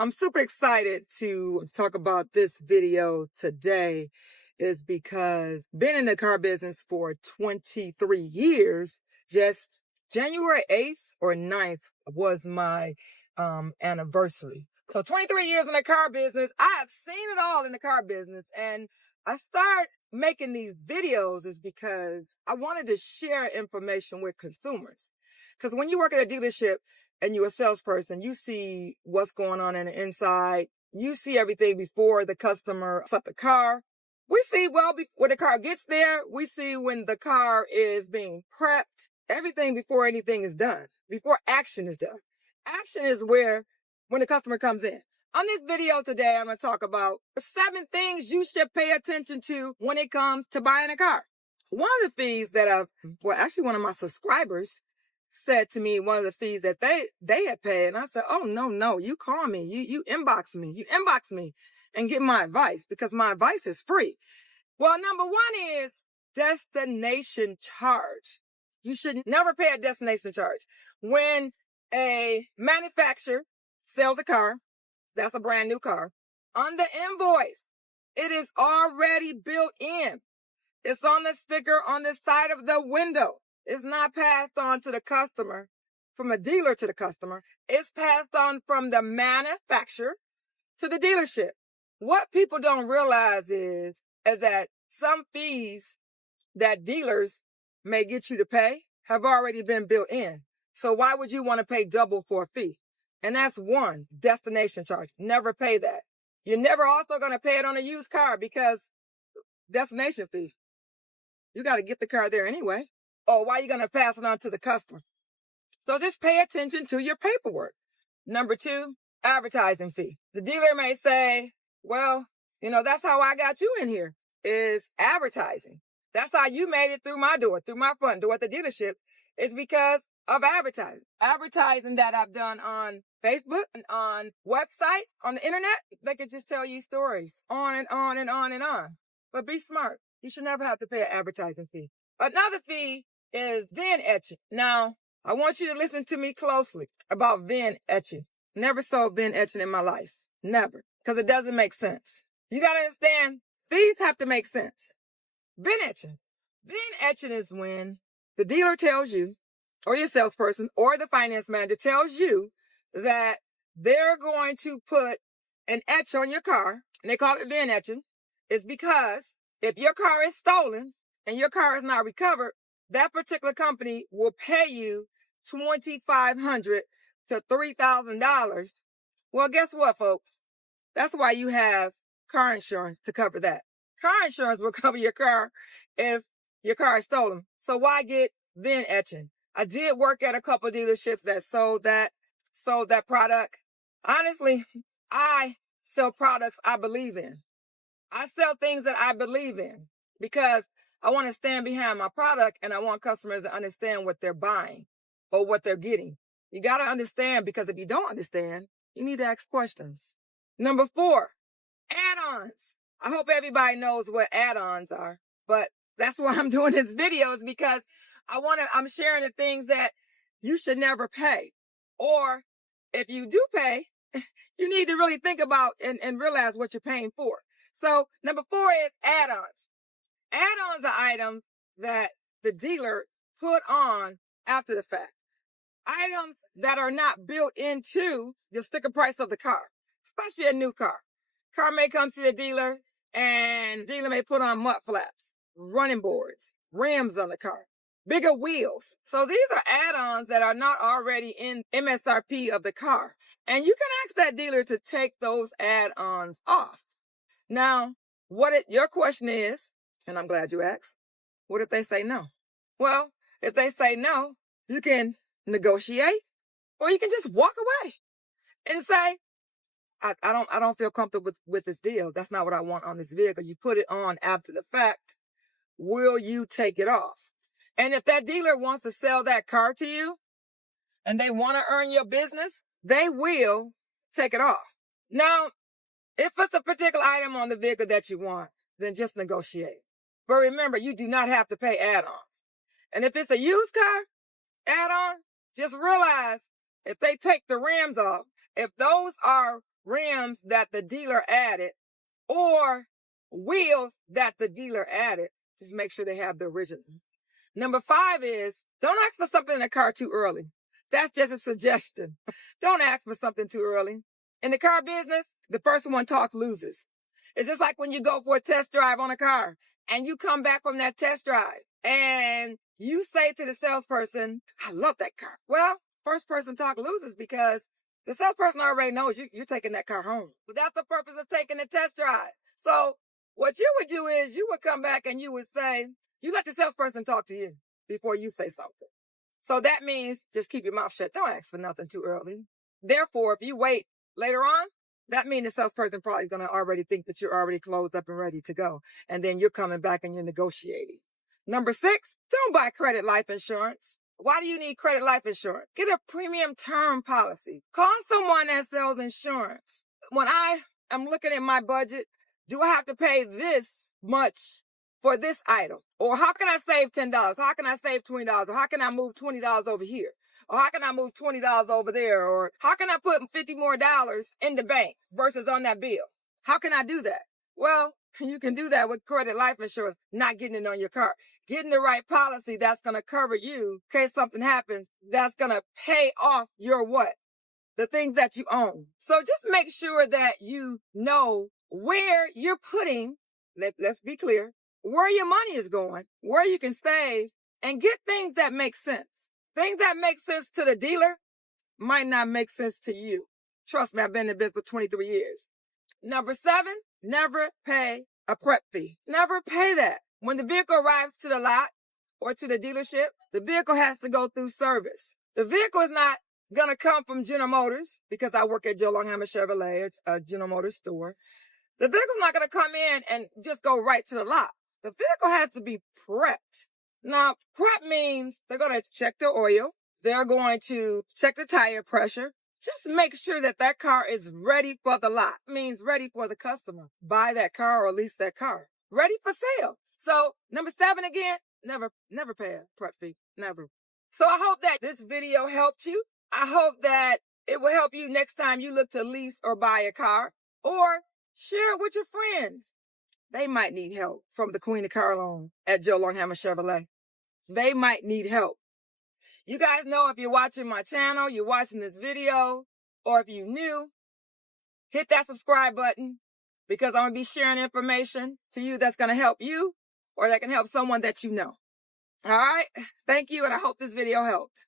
I'm super excited to talk about this video today is because been in the car business for 23 years. Just January 8th or 9th was my anniversary. So 23 years in the car business. I have seen it all in the car business, and I start making these videos is because I wanted to share information with consumers. Because when you work at a dealership, and you're a salesperson, you see what's going on in the inside. You see everything before the customer sets up the car. We see when the car gets there. We see when the car is being prepped. Everything before anything is done, before action is done. Action is when the customer comes in. On this video today, I'm going to talk about 7 things you should pay attention to when it comes to buying a car. One of the fees that actually one of my subscribers said to me, one of the fees that they had paid, and I said, oh, no, you call me, you inbox me and get my advice, because my advice is free. Well, number 1 is destination charge. You should never pay a destination charge. When a manufacturer sells a car, that's a brand new car, on the invoice, it is already built in. It's on the sticker on the side of the window. It's not passed on to the customer, from a dealer to the customer. It's passed on from the manufacturer to the dealership. What people don't realize is that some fees that dealers may get you to pay have already been built in. So why would you want to pay double for a fee? And that's 1, destination charge. Never pay that. You're never also going to pay it on a used car, because destination fee. You got to get the car there anyway. Or why are you going to pass it on to the customer? So just pay attention to your paperwork. Number 2, advertising fee. The dealer may say, well, that's how I got you in here, is advertising. That's how you made it through my door, through my front door at the dealership, is because of advertising. Advertising that I've done on Facebook and on website, on the internet. They could just tell you stories on and on and on and on. But be smart. You should never have to pay an advertising fee. Another fee is VIN etching. Now, I want you to listen to me closely about VIN etching. Never saw VIN etching in my life. Never. Because it doesn't make sense. You got to understand, fees have to make sense. VIN etching. VIN etching is when the dealer tells you, or your salesperson, or the finance manager tells you that they're going to put an etch on your car, and they call it VIN etching. It's because if your car is stolen and your car is not recovered, that particular company will pay you $2,500 to $3,000. Well, guess what, folks? That's why you have car insurance to cover that. Car insurance will cover your car if your car is stolen. So why get VIN etching? I did work at a couple of dealerships that sold that product. Honestly, I sell products I believe in. I sell things that I believe in because I want to stand behind my product, and I want customers to understand what they're buying or what they're getting. You got to understand, because if you don't understand, you need to ask questions. Number 4, add-ons. I hope everybody knows what add-ons are, but that's why I'm doing this video, is because I'm sharing the things that you should never pay. Or if you do pay, you need to really think about and realize what you're paying for. So number 4 is add-ons. Add-ons are items that the dealer put on after the fact. Items that are not built into the sticker price of the car, especially a new car. Car may come to the dealer, and the dealer may put on mud flaps, running boards, rims on the car, bigger wheels. So these are add-ons that are not already in MSRP of the car. And you can ask that dealer to take those add-ons off. Now, your question is, and I'm glad you asked, what if they say no? Well, if they say no, you can negotiate, or you can just walk away and say, I don't feel comfortable with this deal. That's not what I want on this vehicle. You put it on after the fact. Will you take it off? And if that dealer wants to sell that car to you and they want to earn your business, they will take it off. Now, if it's a particular item on the vehicle that you want, then just negotiate. But remember, you do not have to pay add-ons. And if it's a used car add-on, just realize if they take the rims off, if those are rims that the dealer added or wheels that the dealer added. Just make sure they have the original. Number 5 is don't ask for something in the car too early. That's just a suggestion. Don't ask for something too early. In the car business, the first one talks loses. It's just like when you go for a test drive on a car and you come back from that test drive and you say to the salesperson, I love that car. Well, first person talk loses because the salesperson already knows you're taking that car home. But that's the purpose of taking the test drive. So what you would do is you would come back and you would say, you let the salesperson talk to you before you say something. So that means just keep your mouth shut. Don't ask for nothing too early. Therefore, if you wait later on, that means the salesperson probably going to already think that you're already closed up and ready to go. And then you're coming back and you're negotiating. Number 6, don't buy credit life insurance. Why do you need credit life insurance? Get a premium term policy. Call someone that sells insurance. When I am looking at my budget, do I have to pay this much for this item? Or how can I save $10? How can I save $20? Or how can I move $20 over here? Or how can I move $20 over there? Or how can I put $50 more in the bank versus on that bill? How can I do that? Well, you can do that with credit life insurance, not getting it on your car. Getting the right policy that's going to cover you in case something happens, that's going to pay off your what? The things that you own. So just make sure that you know where you're putting, let's be clear, where your money is going, where you can save, and get things that make sense. Things that make sense to the dealer might not make sense to you. Trust me, I've been in business for 23 years. Number 7, never pay a prep fee. Never pay that. When the vehicle arrives to the lot or to the dealership, the vehicle has to go through service. The vehicle is not going to come from General Motors because I work at Joe Longhammer Chevrolet, a General Motors store. The vehicle's not going to come in and just go right to the lot. The vehicle has to be prepped. Now, prep means they're going to check the oil. They're going to check the tire pressure. Just make sure that that car is ready for the lot. It means ready for the customer. Buy that car or lease that car. Ready for sale. So, number 7 again, never pay a prep fee. Never. So I hope that this video helped you. I hope that it will help you next time you look to lease or buy a car. Or share it with your friends. They might need help from the Queen of Car Loan at Joe Longhammer Chevrolet. They might need help. You guys know if you're watching my channel, you're watching this video, or if you're new, hit that subscribe button because I'm going to be sharing information to you that's going to help you or that can help someone that you know. All right? Thank you, and I hope this video helped.